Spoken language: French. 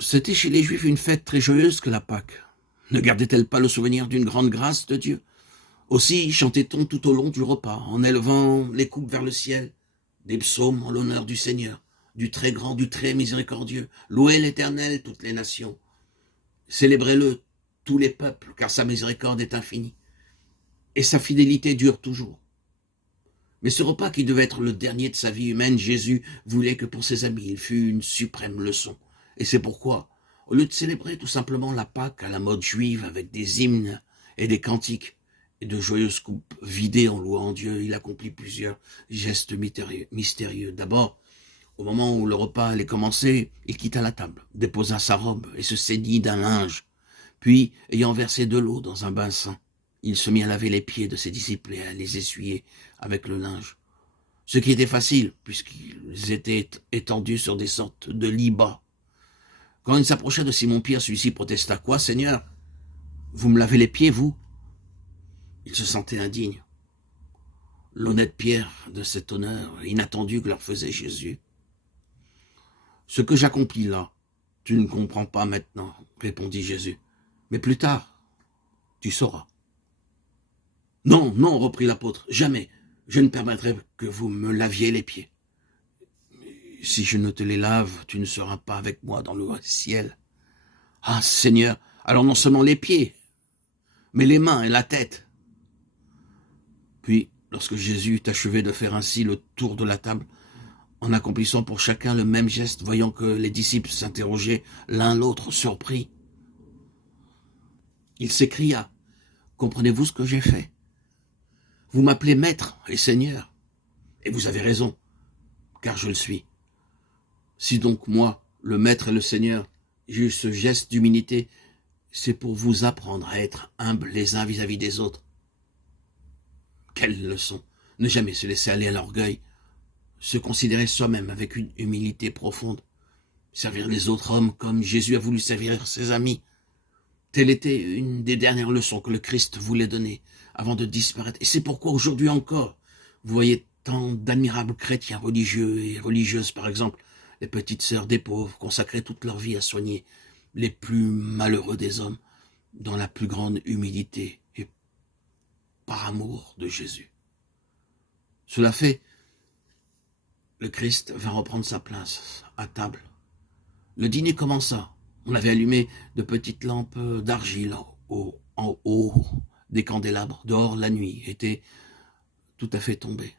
C'était chez les Juifs une fête très joyeuse que la Pâque. Ne gardait-elle pas le souvenir d'une grande grâce de Dieu? Aussi chantait-on tout au long du repas, en élevant les coupes vers le ciel, des psaumes en l'honneur du Seigneur, du très grand, du très miséricordieux. Louez l'Éternel, toutes les nations. Célébrez-le, tous les peuples, car sa miséricorde est infinie. Et sa fidélité dure toujours. Mais ce repas qui devait être le dernier de sa vie humaine, Jésus voulait que pour ses amis, il fût une suprême leçon. Et c'est pourquoi, au lieu de célébrer tout simplement la Pâque à la mode juive avec des hymnes et des cantiques et de joyeuses coupes vidées en louant Dieu, il accomplit plusieurs gestes mystérieux. D'abord, au moment où le repas allait commencer, il quitta la table, déposa sa robe et se ceignit d'un linge. Puis, ayant versé de l'eau dans un bassin, il se mit à laver les pieds de ses disciples et à les essuyer avec le linge. Ce qui était facile, puisqu'ils étaient étendus sur des sortes de lits bas. Quand il s'approcha de Simon-Pierre, celui-ci protesta. « Quoi, Seigneur? Vous me lavez les pieds, vous ?» Il se sentait indigne. L'honnête Pierre de cet honneur inattendu que leur faisait Jésus. « Ce que j'accomplis là, tu ne comprends pas maintenant, répondit Jésus. Mais plus tard, tu sauras. Non, non, reprit l'apôtre, jamais. Je ne permettrai que vous me laviez les pieds. Si je ne te les lave, tu ne seras pas avec moi dans le ciel. Ah, Seigneur, alors non seulement les pieds, mais les mains et la tête. Puis, lorsque Jésus eut achevé de faire ainsi le tour de la table, en accomplissant pour chacun le même geste, voyant que les disciples s'interrogeaient l'un l'autre surpris, il s'écria, « Comprenez-vous ce que j'ai fait? Vous m'appelez Maître et Seigneur, et vous avez raison, car je le suis. Si donc moi, le Maître et le Seigneur, j'ai eu ce geste d'humilité, c'est pour vous apprendre à être humbles les uns vis-à-vis des autres. Quelle leçon! Ne jamais se laisser aller à l'orgueil, se considérer soi-même avec une humilité profonde, servir les autres hommes comme Jésus a voulu servir ses amis. Telle était une des dernières leçons que le Christ voulait donner avant de disparaître. Et c'est pourquoi aujourd'hui encore, vous voyez tant d'admirables chrétiens religieux et religieuses, par exemple, les petites sœurs des pauvres, consacrer toute leur vie à soigner les plus malheureux des hommes dans la plus grande humilité et par amour de Jésus. Cela fait, le Christ vint reprendre sa place à table. Le dîner commença. On avait allumé de petites lampes d'argile en haut des candélabres. Dehors, la nuit était tout à fait tombée.